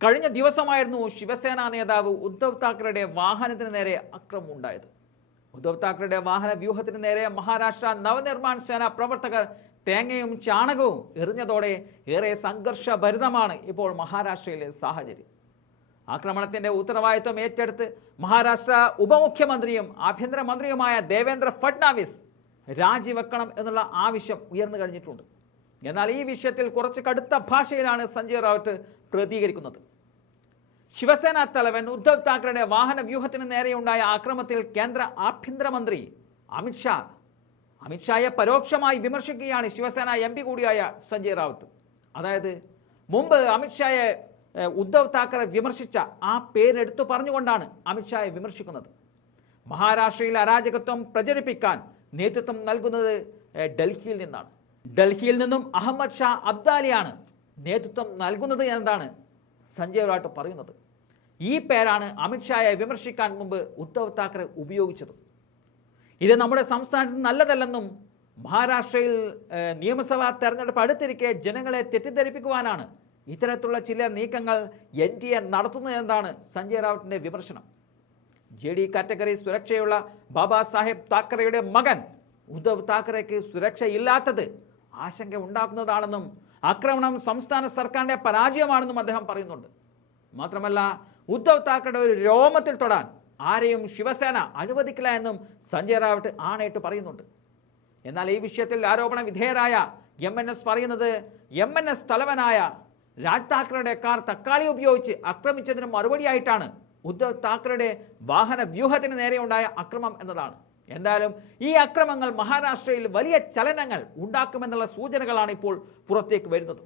കഴിഞ്ഞ ദിവസമായിരുന്നു ശിവസേന നേതാവ് ഉദ്ധവ് താക്കറെയുടെ വാഹനത്തിന് നേരെ അക്രമം ഉണ്ടായത് ഉദ്ധവ് താക്കറെയുടെ വാഹന വ്യൂഹത്തിന് നേരെ മഹാരാഷ്ട്ര നവനിർമ്മാൺ സേന പ്രവർത്തകർ തേങ്ങയും ചാണകവും എറിഞ്ഞതോടെ ഏറെ സംഘർഷഭരിതമാണ് ഇപ്പോൾ മഹാരാഷ്ട്രയിലെ സാഹചര്യം. ആക്രമണത്തിന്റെ ഉത്തരവാദിത്വം ഏറ്റെടുത്ത് മഹാരാഷ്ട്ര ഉപമുഖ്യമന്ത്രിയും ആഭ്യന്തരമന്ത്രിയുമായ ദേവേന്ദ്ര ഫഡ്നാവിസ് രാജിവെക്കണം എന്നുള്ള ആവശ്യം ഉയർന്നു കഴിഞ്ഞിട്ടുണ്ട്. എന്നാൽ ഈ വിഷയത്തിൽ കുറച്ച് കടുത്ത ഭാഷയിലാണ് സഞ്ജയ് റാവത്ത് പ്രതികരിക്കുന്നത്. ശിവസേന തലവൻ ഉദ്ധവ് താക്കറെയുടെ വാഹന വ്യൂഹത്തിന് നേരെയുണ്ടായ ആക്രമത്തിൽ കേന്ദ്ര ആഭ്യന്തരമന്ത്രി അമിത്ഷാ അമിത്ഷായെ പരോക്ഷമായി വിമർശിക്കുകയാണ് ശിവസേന എം പി കൂടിയായ സഞ്ജയ് റാവത്ത്. അതായത് മുമ്പ് അമിത്ഷായെ ഉദ്ധവ് താക്കറെ വിമർശിച്ച ആ പേരെടുത്തു പറഞ്ഞുകൊണ്ടാണ് അമിത്ഷായെ വിമർശിക്കുന്നത്. മഹാരാഷ്ട്രയിൽ അരാജകത്വം പ്രചരിപ്പിക്കാൻ നേതൃത്വം നൽകുന്നത് ഡൽഹിയിൽ നിന്നാണ്. ഡൽഹിയിൽ നിന്നും അഹമ്മദ് ഷാ അബ്ദാലിയാണ് നേതൃത്വം നൽകുന്നത് എന്നതാണ് സഞ്ജയ് റാട്ട് പറയുന്നത്. ഈ പേരാണ് അമിത്ഷായെ വിമർശിക്കാൻ മുമ്പ് ഉദ്ധവ് താക്കറെ ഉപയോഗിച്ചത്. ഇത് നമ്മുടെ സംസ്ഥാനത്ത് നല്ലതല്ലെന്നും മഹാരാഷ്ട്രയിൽ നിയമസഭാ തെരഞ്ഞെടുപ്പ് അടുത്തിരിക്കെ ജനങ്ങളെ തെറ്റിദ്ധരിപ്പിക്കുവാനാണ് ഇത്തരത്തിലുള്ള ചില നീക്കങ്ങൾ എൻ ഡി എ നടത്തുന്നതെന്നാണ് സഞ്ജയ് റാവട്ടിന്റെ വിമർശനം. ജെ ഡി കാറ്റഗറി സുരക്ഷയുള്ള ബാബാ സാഹേബ് താക്കറെയുടെ മകൻ ഉദ്ധവ് താക്കറെക്ക് സുരക്ഷയില്ലാത്തത് ആശങ്ക ഉണ്ടാക്കുന്നതാണെന്നും ആക്രമണം സംസ്ഥാന സർക്കാരിന്റെ പരാജയമാണെന്നും അദ്ദേഹം പറയുന്നുണ്ട്. മാത്രമല്ല ഉദ്ധവ് താക്കറെ ഒരു രോമത്തിൽ തൊടാൻ ആരെയും ശിവസേന അനുവദിക്കില്ല എന്നും സഞ്ജയ് റാവട്ട് ആണയിട്ട് പറയുന്നുണ്ട്. എന്നാൽ ഈ വിഷയത്തിൽ ആരോപണ വിധേയരായ എം എൻ എസ് പറയുന്നത് എം എൻ എസ് തലവനായ രാജ് താക്കറയുടെ കാർ തക്കാളി ഉപയോഗിച്ച് ആക്രമിച്ചതിന് മറുപടിയായിട്ടാണ് ഉദ്ധവ് താക്കറയുടെ വാഹന വ്യൂഹത്തിന് നേരെയുണ്ടായ അക്രമം എന്നതാണ്. എന്തായാലും ഈ അക്രമങ്ങൾ മഹാരാഷ്ട്രയിൽ വലിയ ചലനങ്ങൾ ഉണ്ടാക്കുമെന്നുള്ള സൂചനകളാണ് ഇപ്പോൾ പുറത്തേക്ക് വരുന്നത്.